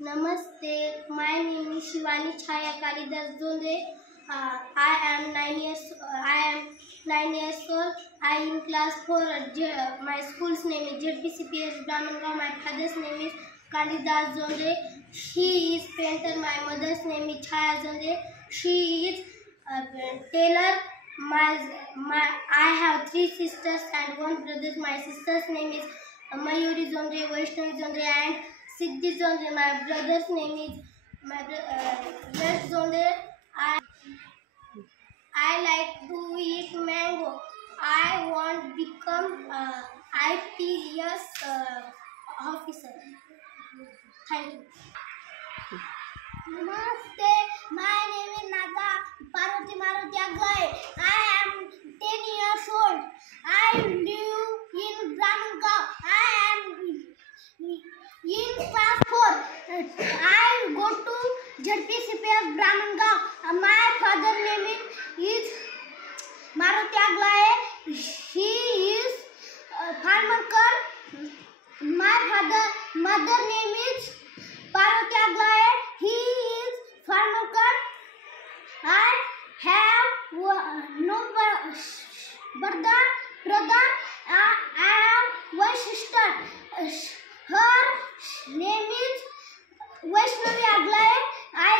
Namaste. My name is Shivani Chaya Kalidas Zonde. I am 9 years. I am 9 years old. I am in class 4. My school's name is ZPCPS Brahmangao. My father's name is Kalidas Zonde. He is painter. My mother's name is Chaya Zonde. She is tailor. I have 3 sisters and 1 brother. My sister's name is Mayuri Zonde, Vaishnavi Zonde, and Siddhi Zonde. My brother's name is Yash Zonde. I like to eat mango. I want become IPS officer. Thank you. Namaste. My name is Naga Parvati Maruti Aglai. I am 10 years old. I live in Brahmangao. I am in class 4. I go to ZPCPS Brahmangao. My father name is Maruti Aglai. He is farmer. My mother name is Parvati Aglai. He is farmer. I have no brother. I have one sister. Her name is Vaishnavi Aglai. I